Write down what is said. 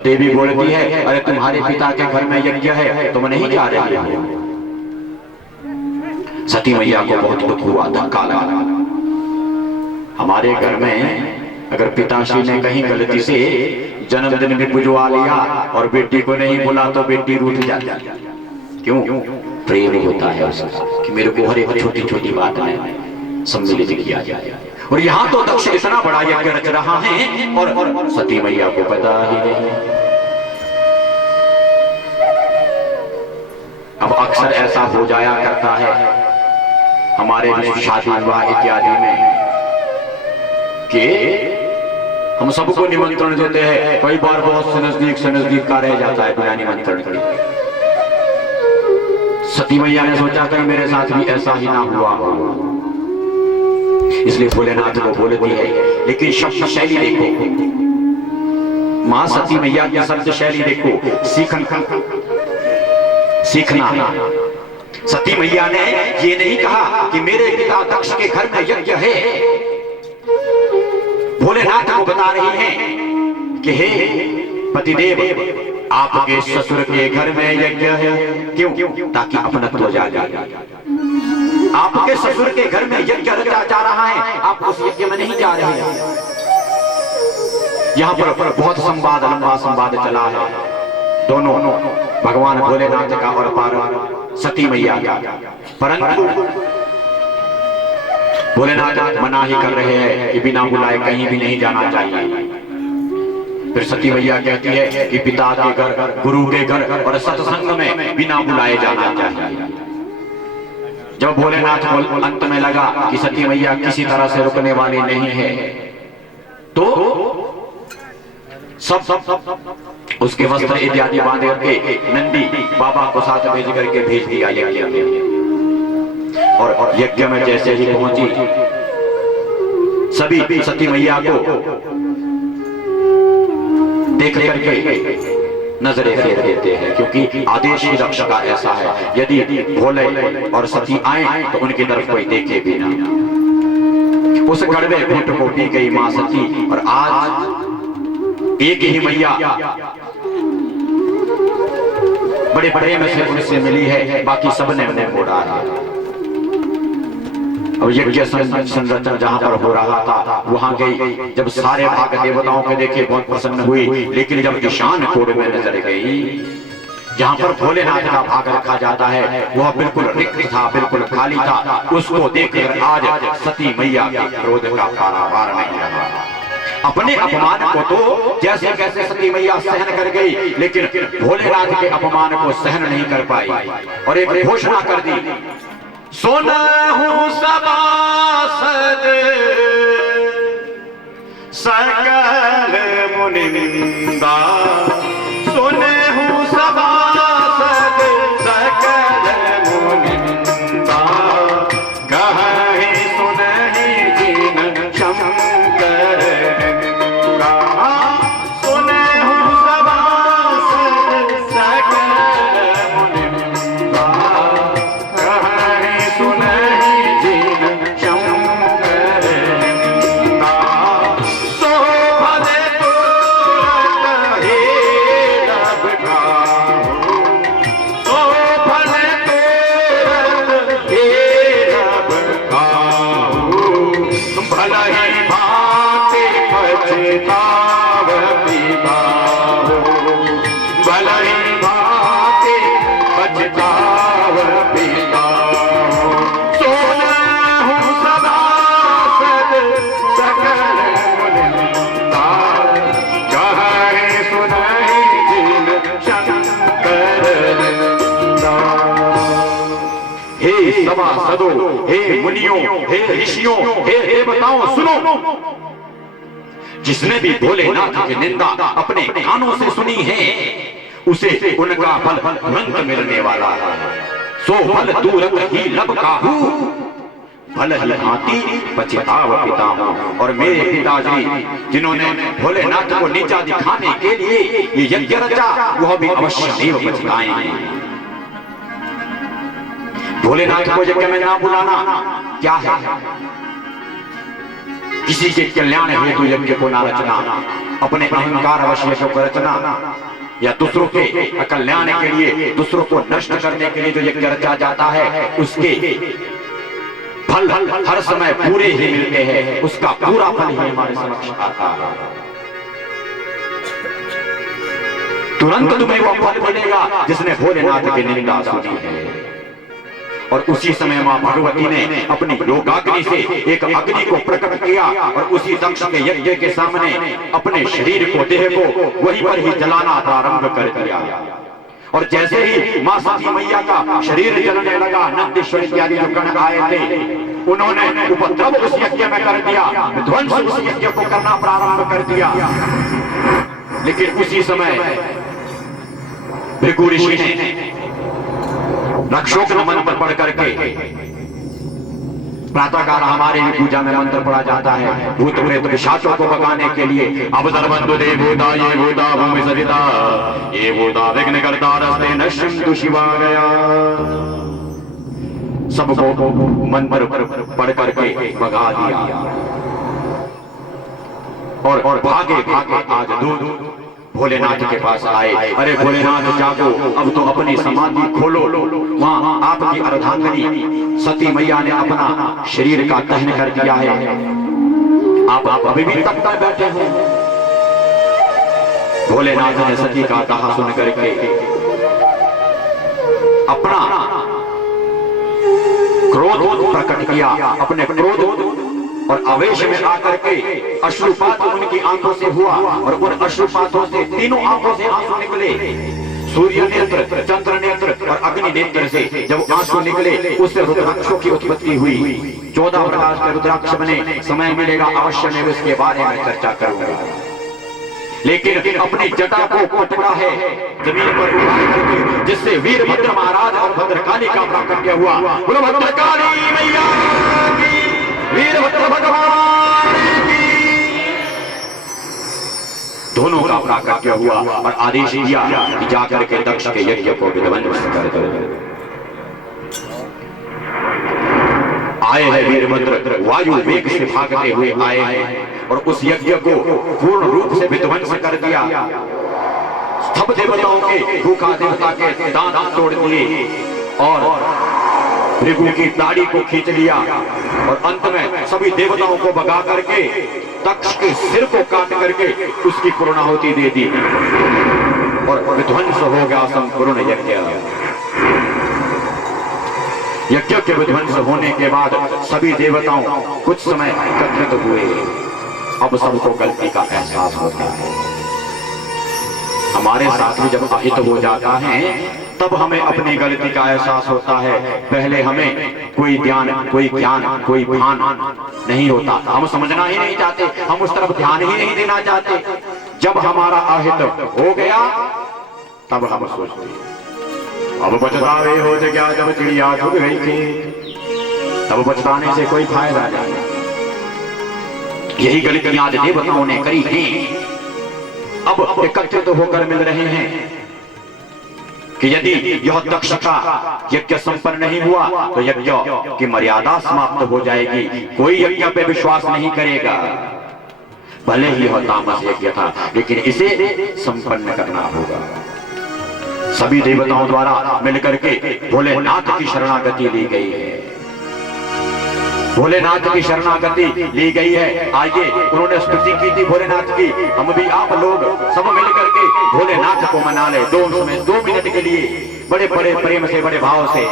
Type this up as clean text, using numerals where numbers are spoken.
देवी बोलती है, अरे तुम्हारे पिता के घर में यज्ञ है, तुम नहीं जा रहे हो। सती मैया को बहुत दुख हुआ, धक्का लगा। हमारे घर में अगर पिताश्री ने कहीं गलती से जन्मदिन भी बुझवा लिया और बेटी को नहीं बुला तो बेटी रूठ जाती। क्यों? प्रेम होता है उसका कि मेरे को हर एक छोटी छोटी बात में सम्मिलित किया जाए। और यहाँ तो दक्ष इतना बड़ा यज्ञ रच रहा है और सती मैया को पता ही नहीं। अब अक्सर ऐसा हो जाया करता है हमारे शादी विवाह इत्यादि में कि हम सबको निमंत्रण देते हैं, कई बार बहुत से नजदीक का रह जाता है बिना निमंत्रण के। सती मैया ने सोचा कि मेरे साथ भी ऐसा ही ना हुआ हो, इसलिए भोलेनाथ को बोलती है। लेकिन शब्द शैली देखो, मां सती मैया की शब्द शैली देखो, सीखना। सती मैया ने ये नहीं कहा कि मेरे पिता दक्ष के घर में यज्ञ है, भोलेनाथ को बता रही हैं कि हे पतिदेव, आपके ससुर के घर में यज्ञ है। क्यों? ताकि अपनत्व जागे। आपके ससुर के घर में यज्ञ रचा जा रहा है, आप उस यज्ञ में नहीं जा रहे हैं। यहाँ पर बहुत संवाद, लंबा संवाद चला है दोनों भगवान भोलेनाथ का और पार्वती सती मैया का, परंतु भोलेनाथ मना ही कर रहे हैं कि बिना बुलाए कहीं भी नहीं जाना चाहिए। फिर सती मैया कहती है कि पिता के घर, गुरु के घर और सत्संग में बिना बुलाए जाना चाहिए। जब भोलेनाथ अंत में लगा कि सती मैया किसी तरह से रुकने वाली नहीं है, तो सब उसके वस्त्र इत्यादि बांध करके नंदी बाबा को साथ भेज करके भेज दिया यज्ञ में। और यज्ञ में जैसे ही पहुंची, सभी सती मैया को देख करके नजरें फेर देते हैं, क्योंकि आदेश ही दक्ष का ऐसा है, यदि भोले और सती आए तो उनकी तरफ कोई देखे भी ना। उस कड़वे घुट को पी गई मां सती, और आज एक ही मैया बड़े बड़े में से उनसे मिली है, बाकी सबने उन्हें मोड़ा है। और यज्ञ संरचना जहां पर हो रहा था वहां गई, जब सारे भाग देवताओं के देखे बहुत प्रसन्न हुई, लेकिन जब ईशान कोण में नजर गई, जहां पर भोलेनाथ का भाग रखा जाता है, वह बिल्कुल रिक्त था, बिल्कुल खाली था। उसको देखकर आज सती मैया के क्रोध का पारावार नहीं रहा। अपने अपमान को तो जैसे कैसे सती मैया सहन कर गई, लेकिन भोलेनाथ के अपमान को सहन नहीं कर पाई और एक घोषणा कर दी, सुना हूं सभासद सकल मुनिंदा, सुने हूं सभासद सकल मुनिंदा, कहीं सुनहि जिन शंकर का, सुने हूं सभासद सकल मुनिंदा, सभासदों, हे मुनियों, हे ऋषियों, हे देवताओं, सुनो। जिसने भी भोलेनाथ की निंदा अपने कानों से सुनी है, उसे उनका फल तुरंत मिलने वाला है। सो फल तुरंत ही लब काहू, फल ही भांति पछताव पितामह। और मेरे पिताजी जिन्होंने भोलेनाथ को नीचा दिखाने के लिए ये यज्ञ रचा, वह भी अवश्य देव पछताएंगे। भोलेनाथ को यज्ञ में ना बुलाना क्या है? किसी के कल्याण हेतु यज्ञ को ना रचना, अपने अहंकार अवश्य को रचना, या दूसरों के कल्याण के लिए, दूसरों को नष्ट करने के लिए जो यज्ञ रचा जाता है उसके फल हर समय पूरे ही मिलते हैं, उसका पूरा फल ही हमारे समक्ष आता है। तुरंत तुम्हें वो फल मिलेगा जिसने भोलेनाथ की निंदा सुनी है। और उसी समय मां भगवती ने अपनी योगाग्नि से एक अग्नि को प्रकट किया और उसी दक्ष के यज्ञ के सामने अपने शरीर को, देह को वहीं पर ही जलाना प्रारंभ कर दिया। और जैसे ही मां सती मैया का शरीर जलने लगा, नंदीश्वर इत्यादि जो गण आए थे उन्होंने उपद्रव उस यज्ञ में कर दिया, ध्वंस उस यज्ञ को करना प्रारंभ कर दिया। लेकिन उसी समय भृगु ऋषि ने रक्षोग्न मंत्र पढ़ करके, प्रातःकाल हमारे भी पूजा में मंत्र पढ़ा जाता है भूत प्रेत पिशाचों को भगाने के लिए, अवसर्वन्तु देवभूता ये भूता भूमि सरिता ये भूता विघ्न करता रस्ते नश्यन्तु शिवा गया। सबको मंत्र पढ़ करके भगा दिया और भागे भागे आज दूध भोलेनाथ के पास आए। अरे भोलेनाथ जागो, अब तो अपनी समाधि खोलो। वहां आपकी अर्धांगिनी सती मैया ने अपना शरीर का दहन कर दिया है, आप अभी भी तक पर बैठे हैं। भोलेनाथ ने सती का कहा सुन करके अपना क्रोध प्रकट किया, अपने क्रोध और आवेश में आकर के अश्रुपात उनकी आंखों से हुआ और उन अश्रुपातों से तीनों आंखों से आंसू निकले, सूर्य नेत्र, चंद्र नेत्र और अग्नि नेत्र से जब आंसू निकले उससे रुद्राक्षों की उत्पत्ति हुई। 14 प्रकार के रुद्राक्ष बने, समय मिलेगा अवश्य मैं उसके बारे में चर्चा करूंगा। लेकिन अपनी जटा को पटका है जमीन पर उठा करके, जिससे वीरभद्र महाराज और भद्रकाली का प्राकट्य हुआ। बोलो भद्रकाली मैया की, वीरभद्र भगवान की। दोनों का प्राकट्य हुआ और आदेश दिया कि जाकर के दक्ष के यज्ञ को विध्वंस कर दो। आए हैं वीरभद्र, वायु वेग से भागते हुए आए हैं और उस यज्ञ को पूर्ण रूप से विध्वंस कर दिया। सब देवताओं के, भूखा देवता के दांत तोड़ दिए और भृगु की दाढ़ी को खींच लिया और अंत में सभी देवताओं को भगा करके दक्ष के सिर को काट करके उसकी पूर्णाहुति दे दी और विध्वंस हो गया संपूर्ण यज्ञ। यज्ञ के विध्वंस होने के बाद सभी देवताओं कुछ समय एकत्रित हुए। अब सबको गलती का एहसास होता है। हमारे साथ भी जब अहित हो जाता है तब हमें अपनी गलती का एहसास होता है। पहले हमें कोई ध्यान, कोई ज्ञान, कोई भान नहीं होता, हम समझना ही नहीं चाहते, हम उस तरफ ध्यान ही नहीं देना चाहते। जब हमारा अहित हो गया तब हम सोचते हैं अब पछतावे हो गया, जब चिड़िया छुप गई थी, तब पछताने से कोई फायदा नहीं। यही गलतियां आज देवताओं ने करी हैं। अब एकत्रित होकर मिल रहे हैं कि यदि यह दक्ष का यज्ञ संपन्न नहीं हुआ तो यज्ञ की मर्यादा समाप्त हो जाएगी, कोई यज्ञ पे विश्वास नहीं करेगा। भले ही यह तामस यज्ञ था लेकिन इसे संपन्न करना होगा। सभी देवताओं द्वारा मिलकर के भोलेनाथ की शरणागति ली गई है। भोलेनाथ की शरणागति ली गई है। आइए, उन्होंने स्तुति की थी भोलेनाथ की, हम भी आप लोग सब मिलकर के भोलेनाथ को मना ले 2 मिनट के लिए, बड़े बड़े प्रेम से, बड़े भाव से।